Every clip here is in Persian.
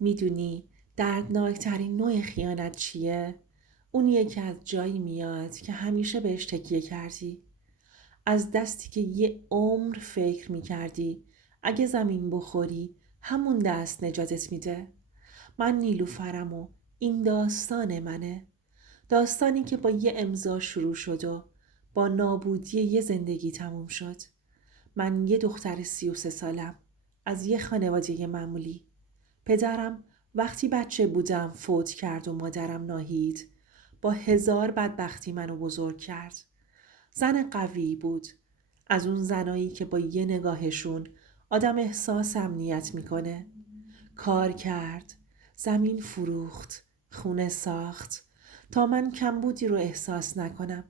میدونی دردناکترین نوع خیانت چیه؟ اونیه که از جایی میاد که همیشه بهش تکیه کردی. از دستی که یه عمر فکر میکردی اگه زمین بخوری همون دست نجاتت میده. من نیلوفرم و این داستان منه. داستانی که با یه امضا شروع شد و با نابودی یه زندگی تموم شد. من یه دختر 33 سالم از یه خانواده معمولی. پدرم وقتی بچه بودم فوت کرد و مادرم ناهید. با هزار بدبختی منو بزرگ کرد. زن قوی بود. از اون زنایی که با یه نگاهشون آدم احساس امنیت میکنه. کار کرد. زمین فروخت. خونه ساخت. تا من کمبودی رو احساس نکنم.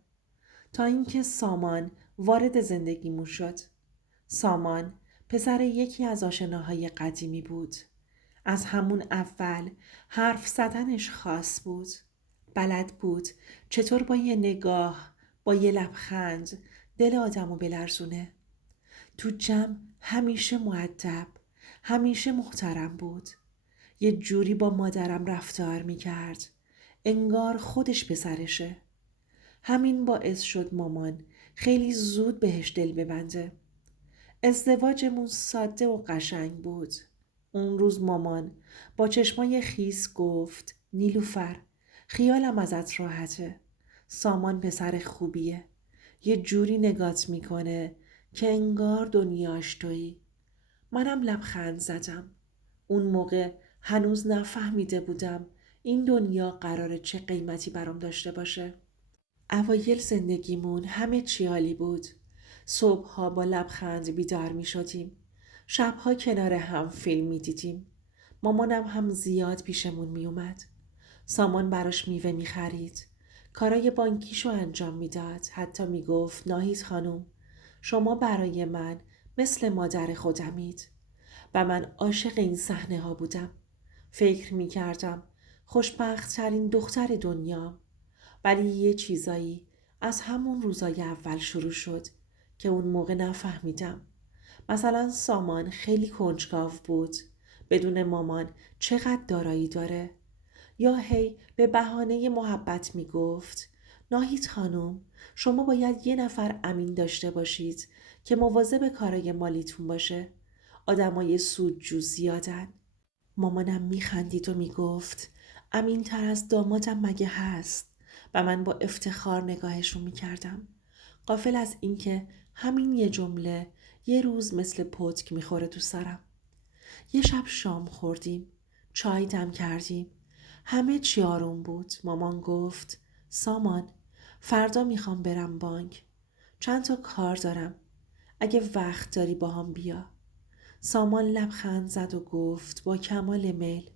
تا اینکه سامان وارد زندگیمون شد. سامان پسر یکی از آشناهای قدیمی بود. از همون اول حرف زدنش خاص بود. بلد بود چطور با یه نگاه، با یه لبخند دل آدمو بلرزونه. تو جمع همیشه مؤدب، همیشه محترم بود. یه جوری با مادرم رفتار میکرد. انگار خودش پسرشه. همین باعث شد مامان خیلی زود بهش دل ببنده. ازدواجمون ساده و قشنگ بود. اون روز مامان با چشمای خیس گفت نیلوفر خیالم ازت راحته. سامان پسر خوبیه. یه جوری نگات میکنه که انگار دنیاش تویی. منم لبخند زدم. اون موقع هنوز نفهمیده بودم این دنیا قراره چه قیمتی برام داشته باشه. اوایل زندگیمون همه چی عالی بود. صبحها با لبخند بیدار می شدیم. شبها کنار هم فیلم می دیدیم. مامانم هم زیاد پیشمون می اومد. سامان براش میوه می خرید. کارای بانکیشو انجام میداد. حتی می گفت ناهید خانم شما برای من مثل مادر خودمید. و من عاشق این صحنه ها بودم. فکر می کردم خوشبخت ترین دختر دنیا. ولی یه چیزایی از همون روزای اول شروع شد که اون موقع نفهمیدم. مثلا سامان خیلی کنجکاو بود. بدون مامان چقدر دارایی داره. یا هی به بهانه محبت می گفت ناهید خانم شما باید یه نفر امین داشته باشید که مواظب کارای مالیتون باشه. آدمای سودجو زیادن. مامانم میخندید و میگفت امین تر از دامادم مگه هست؟ و من با افتخار نگاهشون میکردم. غافل از اینکه همین یه جمله یه روز مثل پتک میخوره تو سرم. یه شب شام خوردیم. چای دم کردیم. همه چی آروم بود. مامان گفت سامان فردا میخوام برم بانک. چند تا کار دارم. اگه وقت داری با هم بیا. سامان لبخند زد و گفت با کمال میل.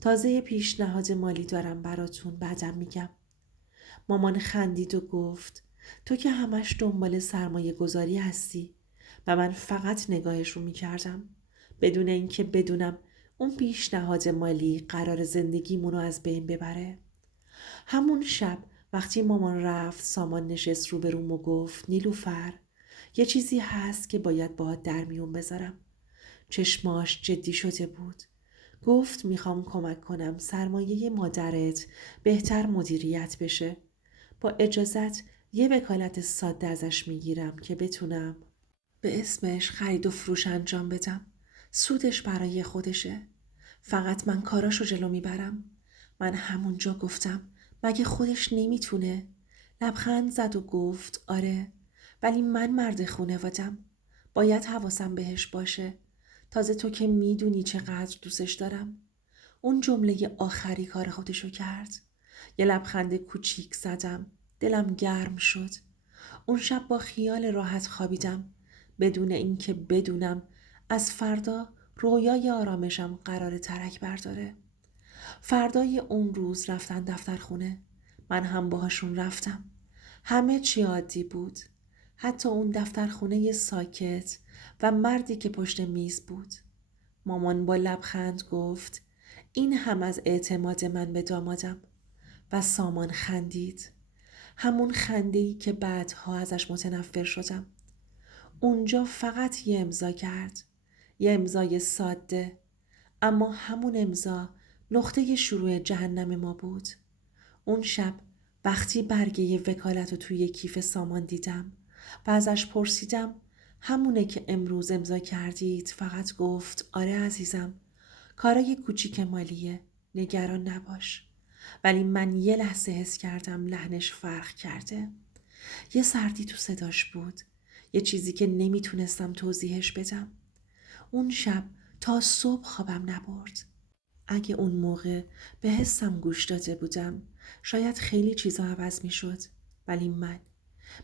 تازه پیشنهاد مالی دارم براتون بعدم میگم. مامان خندید و گفت تو که همش دنبال سرمایه گذاری هستی. و من فقط نگاهش رو میکردم بدون اینکه بدونم اون پیشنهاد مالی قرار زندگیمونو از بین ببره. همون شب وقتی مامان رفت سامان نشست روبروم و گفت نیلوفر یه چیزی هست که باید باهات در میون بذارم. چشماش جدی شده بود. گفت میخوام کمک کنم سرمایه مادرت بهتر مدیریت بشه. با اجازت یه وکالت ساده ازش میگیرم که بتونم به اسمش خرید و فروش انجام بدم. سودش برای خودشه. فقط من کاراشو جلو میبرم. من همونجا گفتم مگه خودش نمیتونه؟ لبخند زد و گفت آره ولی من مرد خونوادم. باید حواسم بهش باشه. تازه تو که میدونی چقدر دوستش دارم. اون جمله آخری کار خودشو کرد. یه لبخند کوچیک زدم. دلم گرم شد. اون شب با خیال راحت خوابیدم. بدون اینکه بدونم از فردا رویای آرامشم قرار ترک برداره. فردای اون روز رفتن دفتر خونه. من هم باهاشون رفتم. همه چی عادی بود. حتی اون دفتر خونه ساکت و مردی که پشت میز بود. مامان با لبخند گفت این هم از اعتماد من به دامادم. و سامان خندید. همون خنده‌ای که بعدها ازش متنفر شدم. اونجا فقط یه امضا کرد. یه امضای ساده. اما همون امضا نقطه شروع جهنم ما بود. اون شب وقتی برگه وکالت رو توی کیف سامان دیدم و ازش پرسیدم همونه که امروز امضا کردید، فقط گفت آره عزیزم، کارای کوچیک مالیه، نگران نباش. ولی من یه لحظه حس کردم لحنش فرق کرده. یه سردی تو صداش بود، یه چیزی که نمیتونستم توضیحش بدم. اون شب تا صبح خوابم نبرد. اگه اون موقع به حسم گوش داده بودم شاید خیلی چیزا عوض می شد. ولی من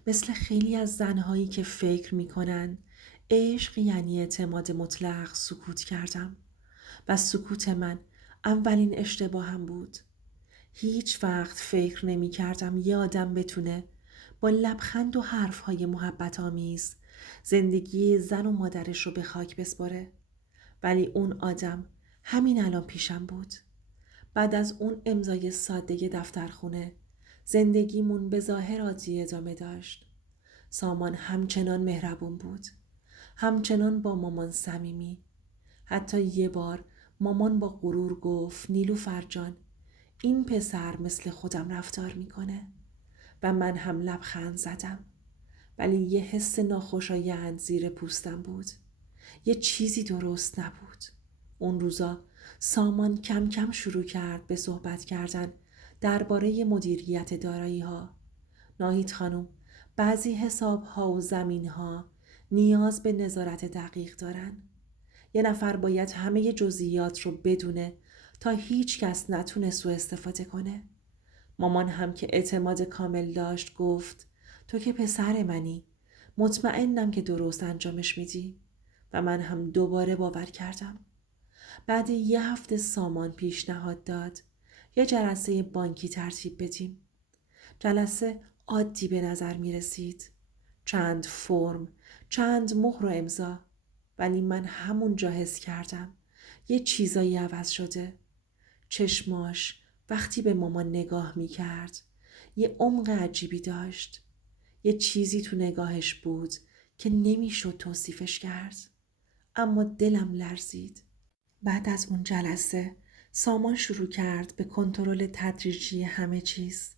مثل خیلی از زنهایی که فکر می کنن عشق یعنی اعتماد مطلق سکوت کردم و سکوت من اولین اشتباهم بود. هیچ وقت فکر نمی کردم یه آدم بتونه با لبخند و حرفهای محبت آمیز زندگی زن و مادرش رو به خاک بسپاره. ولی اون آدم همین الان پیشم بود. بعد از اون امضای ساده دفترخونه زندگیمون به ظاهر عادی ادامه داشت. سامان همچنان مهربون بود، همچنان با مامان صمیمی. حتی یه بار مامان با غرور گفت نیلوفر جان، این پسر مثل خودم رفتار میکنه. و من هم لبخند زدم. ولی یه حس ناخوشایند زیر پوستم بود. یه چیزی درست نبود. اون روزا سامان کم کم شروع کرد به صحبت کردن درباره مدیریت دارایی ها. ناهید خانم، بعضی حساب ها و زمین ها نیاز به نظارت دقیق دارن. یه نفر باید همه جزئیات رو بدونه تا هیچ کس نتونه سوء استفاده کنه. مامان هم که اعتماد کامل داشت گفت تو که پسر منی، مطمئنم که درست انجامش میدی. و من هم دوباره باور کردم. بعد یه هفته سامان پیشنهاد داد یه جلسه بانکی ترتیب بدیم. جلسه عادی به نظر می رسید. چند فرم، چند مهر و امضا. ولی من همونجا حس کردم یه چیزایی عوض شده. چشماش وقتی به مامان نگاه می کرد یه عمق عجیبی داشت. یه چیزی تو نگاهش بود که نمیشد توصیفش کرد. اما دلم لرزید. بعد از اون جلسه سامان شروع کرد به کنترل تدریجی همه چیز.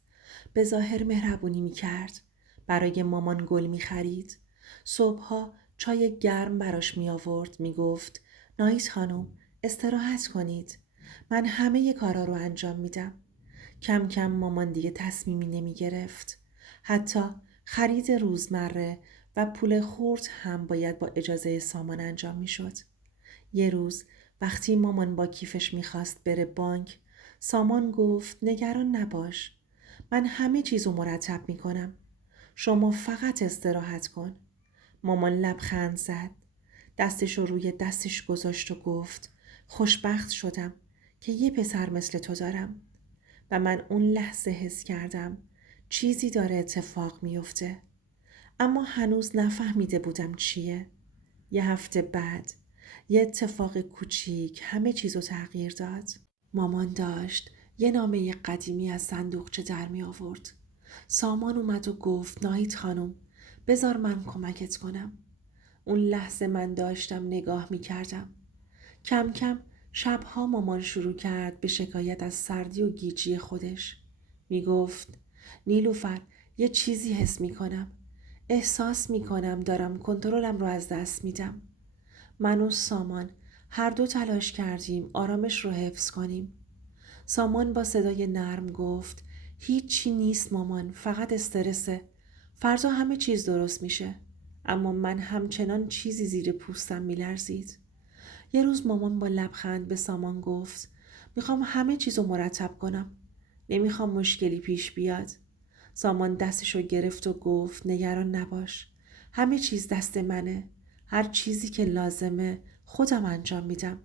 به ظاهر مهربونی می کرد. برای مامان گل می خرید. صبحها چای گرم براش می آورد. می گفت نایس خانم استراحت کنید. من همه کارا رو انجام میدم. کم کم مامان دیگه تصمیمی نمی گرفت. حتی خرید روزمره و پول خورد هم باید با اجازه سامان انجام می شد. یه روز وقتی مامان با کیفش میخواست بره بانک، سامان گفت نگران نباش، من همه چیزو مرتب میکنم، شما فقط استراحت کن. مامان لبخند زد، دستشو روی دستش گذاشت و گفت خوشبخت شدم که یه پسر مثل تو دارم. و من اون لحظه حس کردم چیزی داره اتفاق میفته، اما هنوز نفهمیده بودم چیه. یه هفته بعد یه اتفاق کوچیک همه چیزو تغییر داد. مامان داشت یه نامه قدیمی از صندوقچه در می آورد. سامان اومد و گفت ناهید خانم بذار من کمکت کنم. اون لحظه من داشتم نگاه می کردم. کم کم شبها مامان شروع کرد به شکایت از سردی و گیجی خودش. می گفت نیلوفر یه چیزی حس می کنم. احساس می کنم دارم کنترلم رو از دست میدم. من و سامان هر دو تلاش کردیم آرامش رو حفظ کنیم. سامان با صدای نرم گفت هیچی نیست مامان، فقط استرسه. فردا همه چیز درست میشه. اما من همچنان چیزی زیر پوستم میلرزید. یه روز مامان با لبخند به سامان گفت میخوام همه چیز رو مرتب کنم. نمیخوام مشکلی پیش بیاد. سامان دستشو گرفت و گفت نگران نباش. همه چیز دست منه. هر چیزی که لازمه خودم انجام میدم.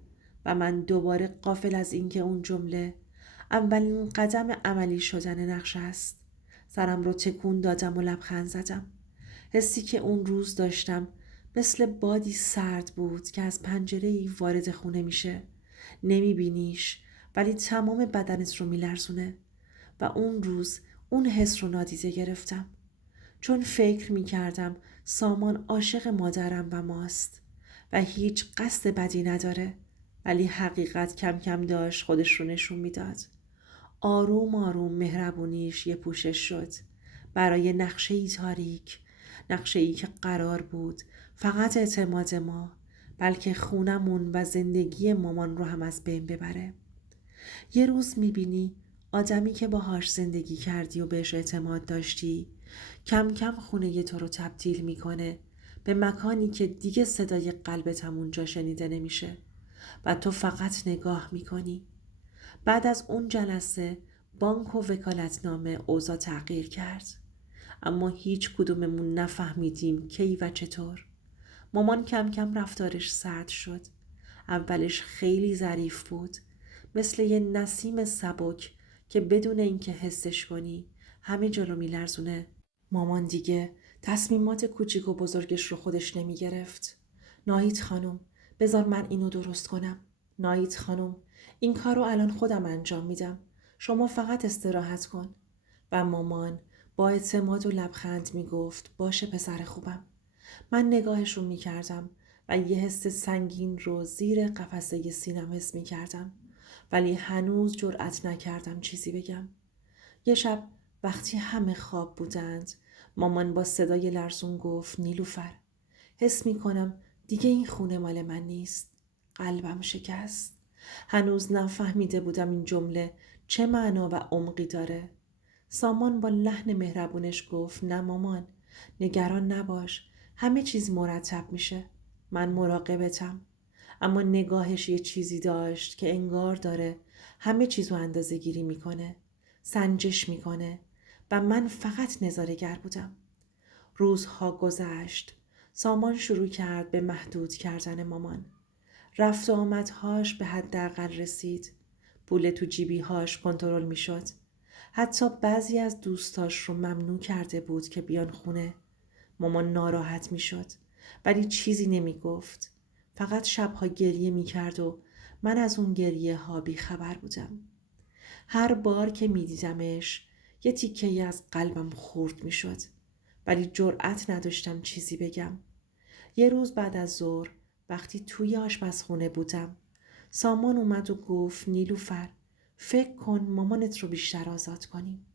و من دوباره غافل از اینکه اون جمله اولین قدم عملی شدن نقشه است. سرم رو تکون دادم و لبخند زدم. حسی که اون روز داشتم مثل بادی سرد بود که از پنجره‌ای وارد خونه میشه. نمیبینیش ولی تمام بدنت رو میلرزونه. و اون روز اون حس رو نادیده گرفتم. چون فکر میکردم سامان عاشق مادرم و ماست و هیچ قصد بدی نداره. ولی حقیقت کم کم داشت خودش رو نشون میداد. آروم آروم مهربونیش یه پوشش شد برای نقشه‌ای تاریک، نقشه‌ای که قرار بود فقط اعتماد ما، بلکه خونمون و زندگی مامان رو هم از بین ببره. یه روز میبینی آدمی که باهاش زندگی کردی و بهش اعتماد داشتی کم کم خونه تو رو تبدیل میکنه به مکانی که دیگه صدای قلبت هم اونجا شنیده نمیشه و تو فقط نگاه میکنی. بعد از اون جلسه بانک و وکالتنامه اوضاع تغییر کرد، اما هیچ کدوممون نفهمیدیم کی و چطور. مامان کم کم رفتارش سرد شد. اولش خیلی ظریف بود، مثل یه نسیم سبک که بدون اینکه حسش کنی همه جلو میلرزونه. مامان دیگه تصمیمات کوچیک و بزرگش رو خودش نمی گرفت. ناهید خانم، بذار من اینو درست کنم. ناهید خانم، این کار رو الان خودم انجام میدم. شما فقط استراحت کن. و مامان با اعتماد و لبخند می گفت باشه پسر خوبم. من نگاهش رو می کردم و یه حس سنگین رو زیر قفسه سینم حس می کردم، ولی هنوز جرأت نکردم چیزی بگم. یه شب وقتی همه خواب بودند مامان با صدای لرزون گفت نیلوفر، حس می کنم دیگه این خونه مال من نیست. قلبم شکست. هنوز نفهمیده بودم این جمله چه معنا و عمقی داره. سامان با لحن مهربونش گفت نه مامان، نگران نباش، همه چیز مرتب میشه. من مراقبتم. اما نگاهش یه چیزی داشت که انگار داره همه چیزو اندازه گیری میکنه، سنجش میکنه و من فقط نظاره‌گر بودم. روزها گذشت. سامان شروع کرد به محدود کردن مامان. رفت و آمدهاش به حداقل رسید. پول تو جیبیهاش کنترل میشد. حتی بعضی از دوستاش رو ممنوع کرده بود که بیان خونه. مامان ناراحت میشد ولی چیزی نمی گفت. فقط شبها گریه می کرد و من از اون گریه ها بی خبر بودم. هر بار که می دیدمش یه تیکه‌ای از قلبم خورد می شد ولی جرأت نداشتم چیزی بگم. یه روز بعد از ظهر وقتی توی آشپزخونه بودم سامان اومد و گفت نیلوفر، فکر کن مامانت رو بیشتر آزاد کنیم.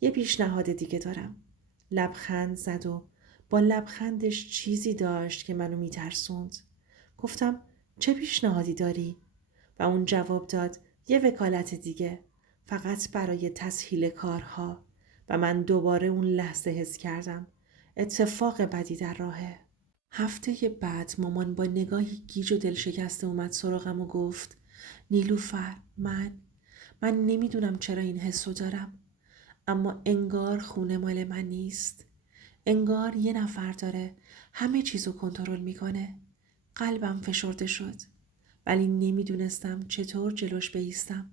یه پیشنهاد دیگه دارم. لبخند زد و با لبخندش چیزی داشت که منو میترسوند. گفتم چه پیشنهادی داری؟ و اون جواب داد یه وکالت دیگه، فقط برای تسهیل کارها. و من دوباره اون لحظه حس کردم اتفاق بدی در راهه. هفته بعد مامان با نگاهی گیج و دل شکسته اومد سراغم و گفت نیلوفر، من نمیدونم چرا این حسو دارم، اما انگار خونه مال من نیست. انگار یه نفر داره همه چیزو کنترل میکنه. قلبم فشرده شد ولی نمیدونستم چطور جلوش بایستم.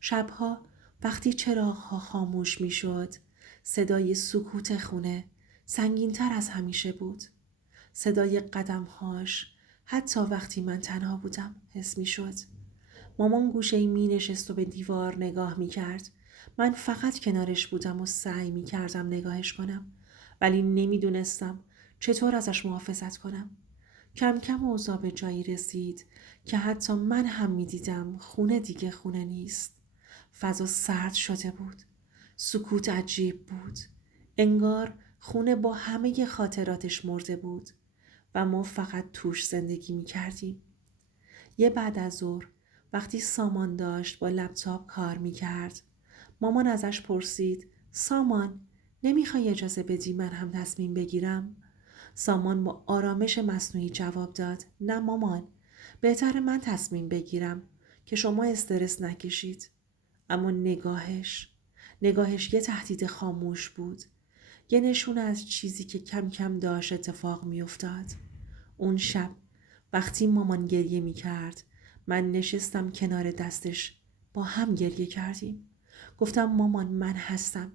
شبها وقتی چراغ‌ها خاموش میشد صدای سکوت خونه سنگین‌تر از همیشه بود. صدای قدم‌هاش حتی وقتی من تنها بودم حس میشد. مامان گوشه‌ای می نشست و به دیوار نگاه می کرد. من فقط کنارش بودم و سعی می کردم نگاهش کنم ولی نمی دونستم چطور ازش محافظت کنم. کم کم اوضاع به جایی رسید که حتی من هم می دیدم خونه دیگه خونه نیست. فضا سرد شده بود. سکوت عجیب بود. انگار خونه با همه خاطراتش مرده بود و ما فقط توش زندگی می کردیم. یه بعد از ظهر وقتی سامان داشت با لپتاپ کار میکرد مامان ازش پرسید سامان، نمیخوای اجازه بدی من هم تصمیم بگیرم؟ سامان با آرامش مصنوعی جواب داد نه مامان، بهتر من تصمیم بگیرم که شما استرس نکشید. اما نگاهش یه تهدید خاموش بود، یه نشونه از چیزی که کم کم داشت اتفاق میافتاد. اون شب وقتی مامان گریه می کرد من نشستم کنار دستش، با هم گریه کردیم. گفتم مامان من هستم،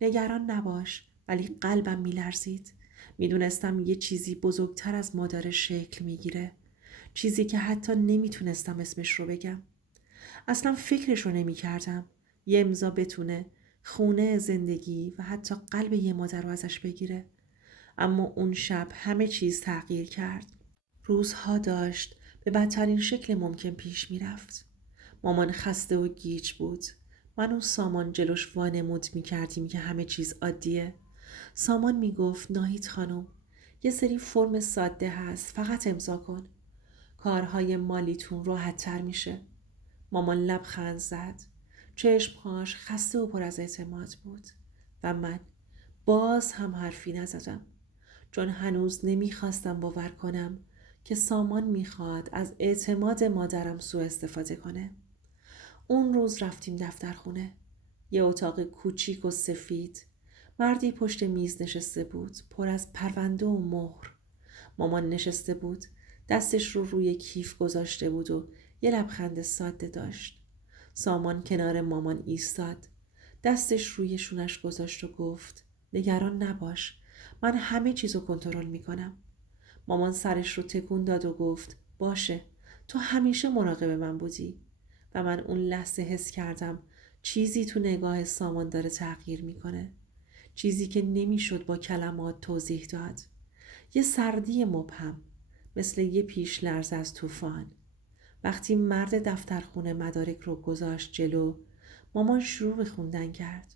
نگران نباش. ولی قلبم می لرزید. می دونستم یه چیزی بزرگتر از مادرش شکل می گیره. چیزی که حتی نمی تونستم اسمش رو بگم. اصلا فکرش رو نمی کردم یه امضا بتونه خونه، زندگی و حتی قلب یه مادر رو ازش بگیره. اما اون شب همه چیز تغییر کرد. روزها داشت به بدترین شکل ممکن پیش می رفت. مامان خسته و گیج بود. من و سامان جلوش وانمود می کردیم که همه چیز عادیه. سامان می گفت ناهید خانم، یه سری فرم ساده هست، فقط امضا کن. کارهای مالیتون راحت تر میشه. مامان لبخند زد. چشمهاش خسته و پر از اعتماد بود. و من باز هم حرفی نزدم. چون هنوز نمیخواستم باور کنم که سامان میخواد از اعتماد مادرم سوء استفاده کنه. اون روز رفتیم دفترخونه. یه اتاق کوچیک و سفید. مردی پشت میز نشسته بود، پر از پرونده و مهر. مامان نشسته بود، دستش رو روی کیف گذاشته بود و یه لبخند ساده داشت. سامان کنار مامان ایستاد، دستش روی شونش گذاشت و گفت نگران نباش، من همه چیزو کنترل میکنم. مامان سرش رو تکون داد و گفت باشه، تو همیشه مراقب من بودی. و من اون لحظه حس کردم چیزی تو نگاه سامان داره تغییر میکنه. چیزی که نمیشد با کلمات توضیح داد. یه سردی مبهم، مثل یه پیش لرزه از طوفان. وقتی مرد دفترخونه مدارک رو گذاشت جلو، مامان شروع به خوندن کرد.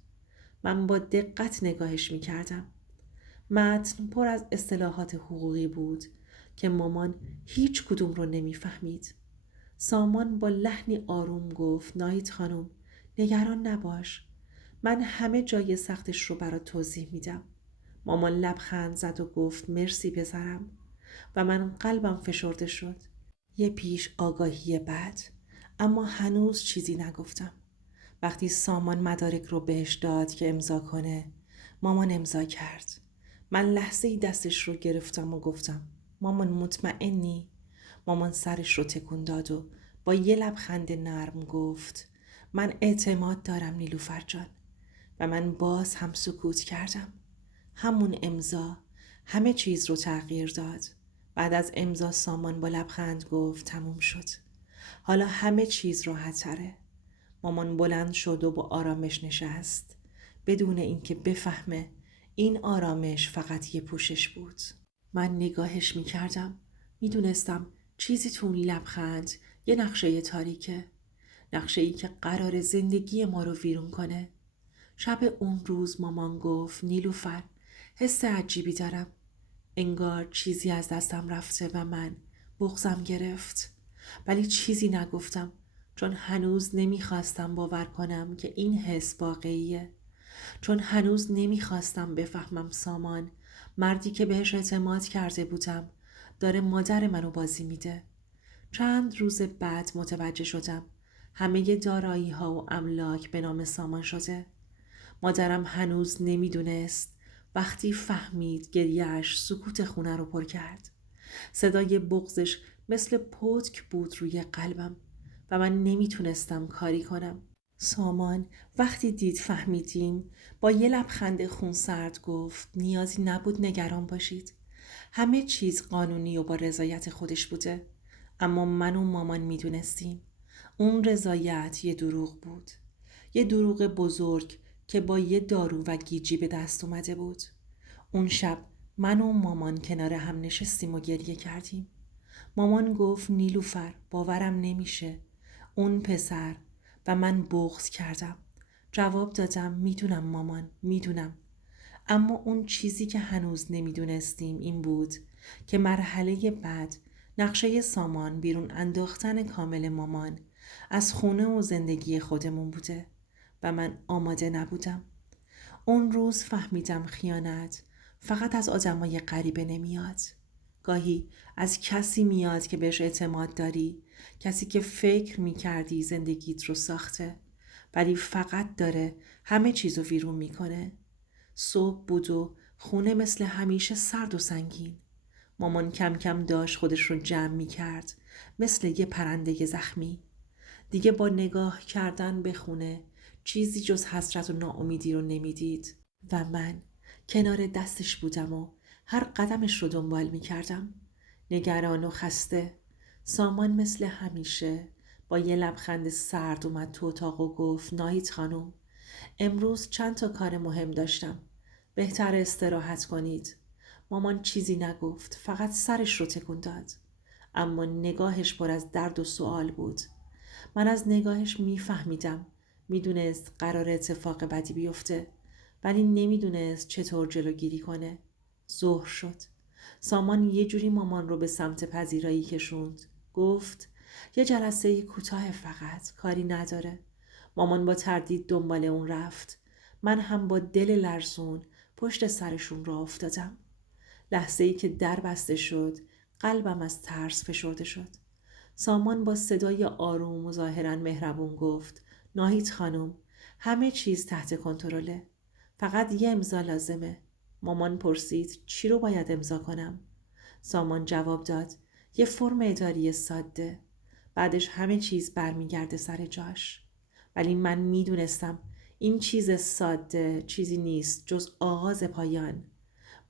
من با دقت نگاهش میکردم. متن پر از اصطلاحات حقوقی بود که مامان هیچ کدوم رو نمیفهمید. سامان با لحنی آروم گفت ناهید خانم، نگران نباش، من همه جای سختش رو برات توضیح میدم. مامان لبخند زد و گفت مرسی پسرم. و من قلبم فشرده شد. یه پیش آگاهی بد، اما هنوز چیزی نگفتم. وقتی سامان مدارک رو بهش داد که امضا کنه، مامان امضا کرد. من لحظه‌ای دستش رو گرفتم و گفتم مامان مطمئنی؟ مامان سرش رو تکون داد و با یه لبخند نرم گفت من اعتماد دارم نیلوفر جان. و من باز هم سکوت کردم. همون امضا همه چیز رو تغییر داد. بعد از امضا سامان با لبخند گفت تموم شد. حالا همه چیز راحت تره. مامان بلند شد و با آرامش نشست، بدون اینکه بفهمه این آرامش فقط یه پوشش بود. من نگاهش میکردم. میدونستم چیزی تو اون لبخند یه نقشه تاریکه. نقشه‌ای که قرار زندگی ما رو ویرون کنه. شب اون روز مامان گفت نیلوفر، حس عجیبی دارم. انگار چیزی از دستم رفته و من بغضم گرفت. ولی چیزی نگفتم، چون هنوز نمیخواستم باور کنم که این حس واقعیه. چون هنوز نمیخواستم بفهمم سامان، مردی که بهش اعتماد کرده بودم، داره مادر منو بازی میده. چند روز بعد متوجه شدم همه دارایی ها و املاک به نام سامان شده. مادرم هنوز نمیدونست. وقتی فهمید گریهش سکوت خونه رو پر کرد. صدای بغضش مثل پتک بود روی قلبم و من نمیتونستم کاری کنم. سامان وقتی دید فهمیدیم با یه لبخند خونسرد گفت نیازی نبود نگران باشید. همه چیز قانونی و با رضایت خودش بوده. اما من و مامان میدونستیم اون رضایت یه دروغ بود. یه دروغ بزرگ که با یه دارو و گیجی به دست اومده بود. اون شب من و مامان کنار هم نشستیم و گریه کردیم. مامان گفت نیلوفر باورم نمیشه. اون پسر. و من بغض کردم. جواب دادم میدونم مامان، میدونم. اما اون چیزی که هنوز نمیدونستیم این بود که مرحله بعد نقشه سامان بیرون انداختن کامل مامان از خونه و زندگی خودمون بوده و من آماده نبودم. اون روز فهمیدم خیانت فقط از آدمای غریبه نمیاد. گاهی از کسی میاد که بهش اعتماد داری، کسی که فکر میکردی زندگیت رو ساخته، ولی فقط داره همه چیزو ویرون میکنه. صبح بود و خونه مثل همیشه سرد و سنگین. مامان کم کم داشت خودش رو جمع میکرد، مثل یه پرنده زخمی. دیگه با نگاه کردن به خونه چیزی جز حسرت و ناامیدی رو نمیدید و من کنار دستش بودم و هر قدمش رو دنبال میکردم، نگران و خسته. سامان مثل همیشه با یه لبخند سرد اومد تو اتاق و گفت ناهید خانم، امروز چند تا کار مهم داشتم، بهتر استراحت کنید. مامان چیزی نگفت، فقط سرش رو تکون داد. اما نگاهش پر از درد و سوال بود. من از نگاهش میفهمیدم. میدونست قرار اتفاق بدی بیفته، ولی نمیدونست چطور جلوگیری کنه. ظهر شد. سامان یه جوری مامان رو به سمت پذیرایی کشوند. گفت یه جلسه کوتاه، فقط کاری نداره. مامان با تردید دنبال اون رفت. من هم با دل لرزون پشت سرشون را افتادم. لحظه‌ای که در بسته شد، قلبم از ترس فشرده شد. سامان با صدای آروم و ظاهراً مهربون گفت ناهید خانم، همه چیز تحت کنترله. فقط یه امضا لازمه. مامان پرسید چی رو باید امضا کنم؟ سامان جواب داد یه فرم اداری ساده. بعدش همه چیز برمیگرده سر جاش. ولی من میدونستم این چیز ساده چیزی نیست جز آغاز پایان.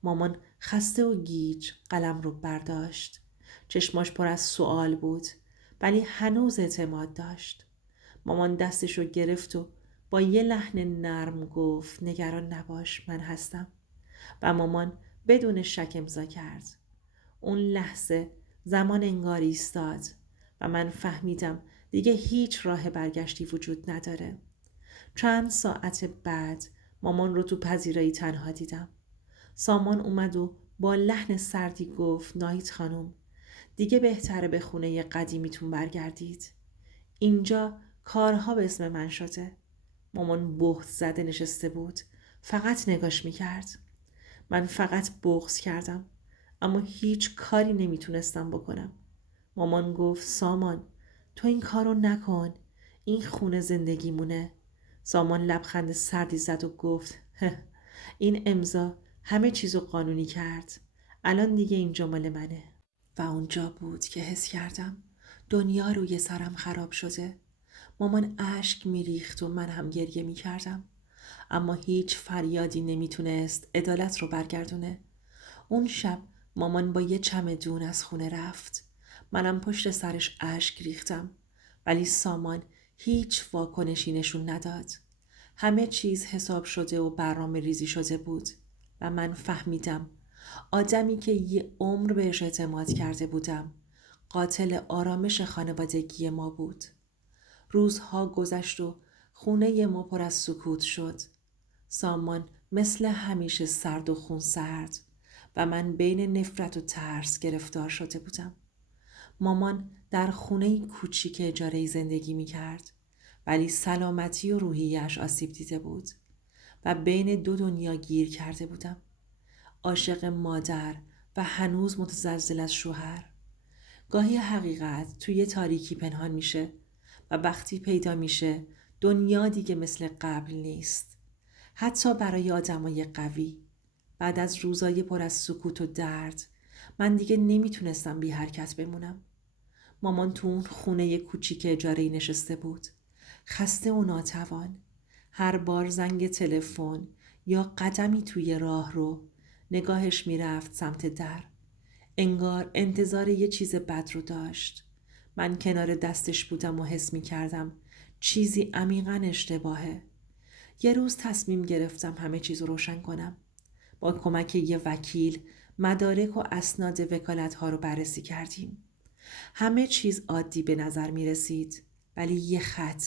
مامان خسته و گیج قلم رو برداشت. چشماش پر از سوال بود، ولی هنوز اعتماد داشت. مامان دستشو گرفت و با یه لحن نرم گفت نگران نباش، من هستم. و مامان بدون شک امضا کرد. اون لحظه زمان انگار ایستاد و من فهمیدم دیگه هیچ راه برگشتی وجود نداره. چند ساعت بعد مامان رو تو پذیرایی تنها دیدم. سامان اومد و با لحن سردی گفت ناهید خانم، دیگه بهتره به خونه قدیمیتون برگردید. اینجا کارها به اسم من شده. مامان بهت زده نشسته بود. فقط نگاش میکرد. من فقط بغض کردم، اما هیچ کاری نمیتونستم بکنم. مامان گفت سامان، تو این کارو نکن. این خونه زندگیمونه. سامان لبخند سردی زد و گفت این امضا همه چیزو قانونی کرد. الان دیگه اینجا مال منه. و اونجا بود که حس کردم دنیا روی سرم خراب شده. مامان اشک میریخت و من هم گریه میکردم، اما هیچ فریادی نمیتونست عدالت رو برگردونه. اون شب مامان با یه چمدون از خونه رفت. منم پشت سرش اشک ریختم، ولی سامان هیچ واکنشی نشون نداد. همه چیز حساب شده و برنامه ریزی شده بود و من فهمیدم آدمی که یه عمر بهش اعتماد کرده بودم قاتل آرامش خانوادگی ما بود. روزها گذشت و خونه ما پر از سکوت شد. سامان مثل همیشه سرد و خونسرد و من بین نفرت و ترس گرفتار شده بودم. مامان در خونه کوچیک اجاره‌ای زندگی می کرد، ولی سلامتی و روحیش آسیب دیده بود و بین دو دنیا گیر کرده بودم. عاشق مادر و هنوز متزلزل از شوهر. گاهی حقیقت توی تاریکی پنهان میشه و وقتی پیدا میشه دنیا دیگه مثل قبل نیست. حتی برای آدمای قوی. بعد از روزای پر از سکوت و درد من دیگه نمیتونستم بی حرکت بمونم. مامان تو اون خونه کوچیک اجاره‌ای نشسته بود، خسته و ناتوان. هر بار زنگ تلفن یا قدمی توی راه رو نگاهش میرفت سمت در. انگار انتظار یه چیز بد رو داشت. من کنار دستش بودم و حس می کردم چیزی عمیقاً اشتباهه. یه روز تصمیم گرفتم همه چیز رو روشن کنم. با کمک یه وکیل مدارک و اسناد وکالت ها رو بررسی کردیم. همه چیز عادی به نظر می رسید، ولی یه خط،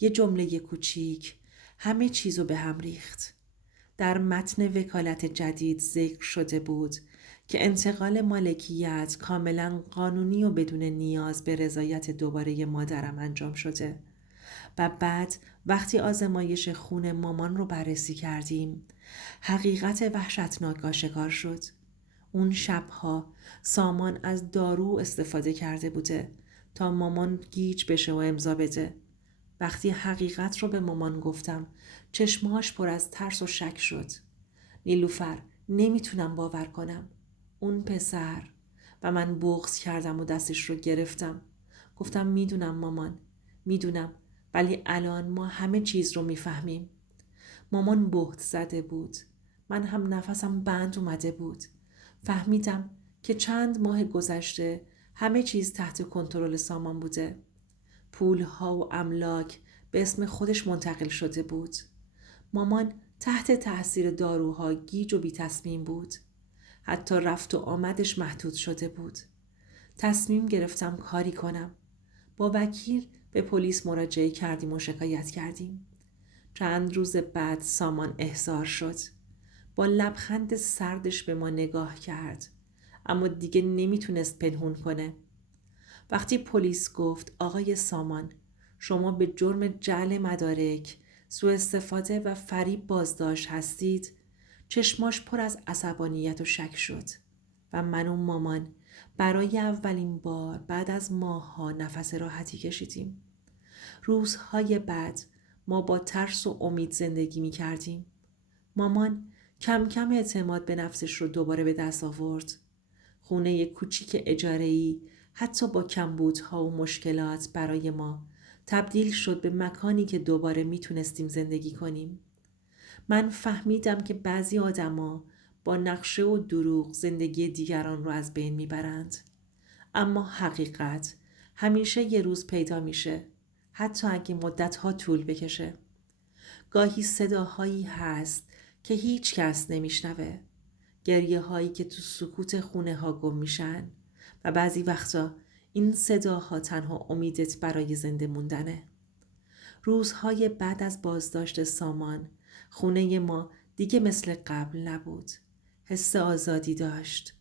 یه جمله کوچیک همه چیز رو به هم ریخت. در متن وکالت جدید ذکر شده بود که انتقال مالکیت کاملا قانونی و بدون نیاز به رضایت دوباره مادرم انجام شده. و بعد وقتی آزمایش خون مامان رو بررسی کردیم، حقیقت وحشتناک آشکار شد. اون شبها سامان از دارو استفاده کرده بوده تا مامان گیج بشه و امضا بده. وقتی حقیقت رو به مامان گفتم چشماش پر از ترس و شک شد. نیلوفر، نمیتونم باور کنم. اون پسر. و من بغض کردم و دستش رو گرفتم. گفتم میدونم مامان، میدونم، ولی الان ما همه چیز رو میفهمیم. مامان بهت زده بود. من هم نفسم بند اومده بود. فهمیدم که چند ماه گذشته همه چیز تحت کنترل سامان بوده. پولها و املاک به اسم خودش منتقل شده بود. مامان تحت تأثیر داروها گیج و بی تصمیم بود. حتی رفت و آمدش محدود شده بود. تصمیم گرفتم کاری کنم. با وکیل به پلیس مراجعه کردیم و شکایت کردیم. چند روز بعد سامان احضار شد. با لبخند سردش به ما نگاه کرد، اما دیگه نمیتونست پنهون کنه. وقتی پلیس گفت آقای سامان شما به جرم جعل مدارک، سوء استفاده و فریب بازداشت هستید، چشماش پر از عصبانیت و شک شد و من و مامان برای اولین بار بعد از ماه‌ها نفس راحتی کشیدیم. روزهای بعد ما با ترس و امید زندگی می کردیم. مامان کم کم اعتماد به نفسش رو دوباره به دست آورد. خونه کوچیک اجاره‌ای حتی با کمبودها و مشکلات برای ما تبدیل شد به مکانی که دوباره میتونستیم زندگی کنیم. من فهمیدم که بعضی آدما با نقشه و دروغ زندگی دیگران رو از بین میبرند. اما حقیقت همیشه یه روز پیدا میشه، حتی اگه مدتها طول بکشه. گاهی صداهایی هست که هیچ کس نمیشنوه، گریه هایی که تو سکوت خونه ها گم میشن و بعضی وقتا این صداها تنها امیدت برای زنده موندنه. روزهای بعد از بازداشت سامان خونه ما دیگه مثل قبل نبود. حس آزادی داشت.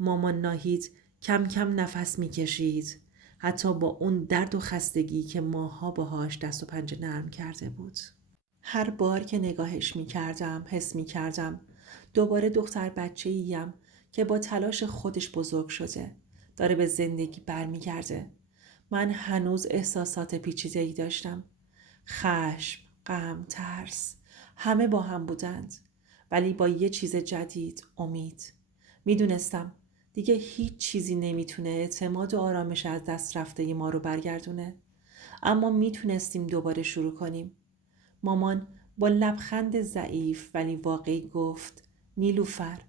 مامان ناهید کم کم نفس میکشید، حتی با اون درد و خستگی که ماها باهاش دست و پنجه نرم کرده بود. هر بار که نگاهش میکردم حس میکردم دوباره دختر بچه‌ایم که با تلاش خودش بزرگ شده داره به زندگی برمیگرده. من هنوز احساسات پیچیده‌ای داشتم. خشم، غم، ترس همه با هم بودند، ولی با یه چیز جدید، امید. میدونستم دیگه هیچ چیزی نمیتونه اعتماد و آرامش از دست رفته ما رو برگردونه، اما میتونستیم دوباره شروع کنیم. مامان با لبخند ضعیف ولی واقعی گفت نیلوفر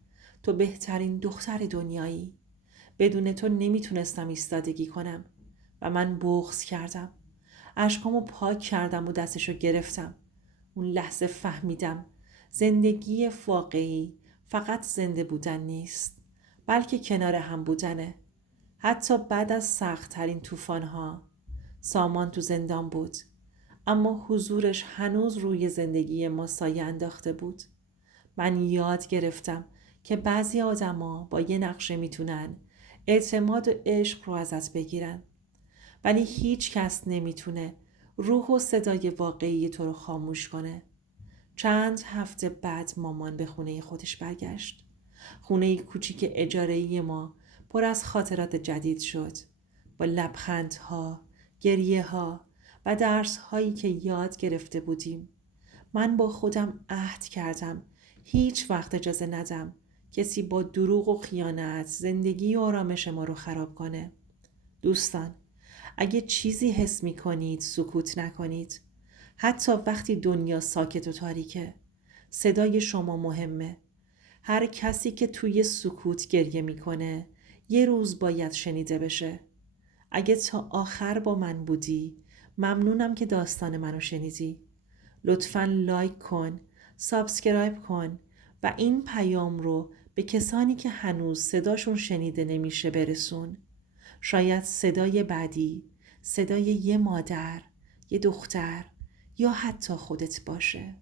تو بهترین دختر دنیایی. بدون تو نمیتونستم ایستادگی کنم و من بغض کردم. اشکامو پاک کردم و دستشو گرفتم. اون لحظه فهمیدم زندگی واقعی فقط زنده بودن نیست، بلکه کنار هم بودنه. حتی بعد از سخت‌ترین طوفان‌ها. سامان تو زندان بود، اما حضورش هنوز روی زندگی ما سایه انداخته بود. من یاد گرفتم که بعضی آدما با یه نقشه میتونن اعتماد و عشق رو ازت بگیرن، ولی هیچ کس نمیتونه روح و صدای واقعی تو رو خاموش کنه. چند هفته بعد مامان به خونه خودش برگشت. خونه کوچیک اجاره‌ای ما پر از خاطرات جدید شد، با لبخندها، گریه‌ها و درس‌هایی که یاد گرفته بودیم. من با خودم عهد کردم هیچ وقت اجازه ندم کسی با دروغ و خیانت زندگی و آرامش ما رو خراب کنه. دوستان، اگه چیزی حس می کنید سکوت نکنید. حتی وقتی دنیا ساکت و تاریکه، صدای شما مهمه. هر کسی که توی سکوت گریه میکنه یه روز باید شنیده بشه. اگه تا آخر با من بودی ممنونم که داستان منو شنیدی. لطفاً لایک کن، سابسکرایب کن و این پیام رو به کسانی که هنوز صداشون شنیده نمیشه برسون. شاید صدای بعدی صدای یه مادر، یه دختر یا حتی خودت باشه.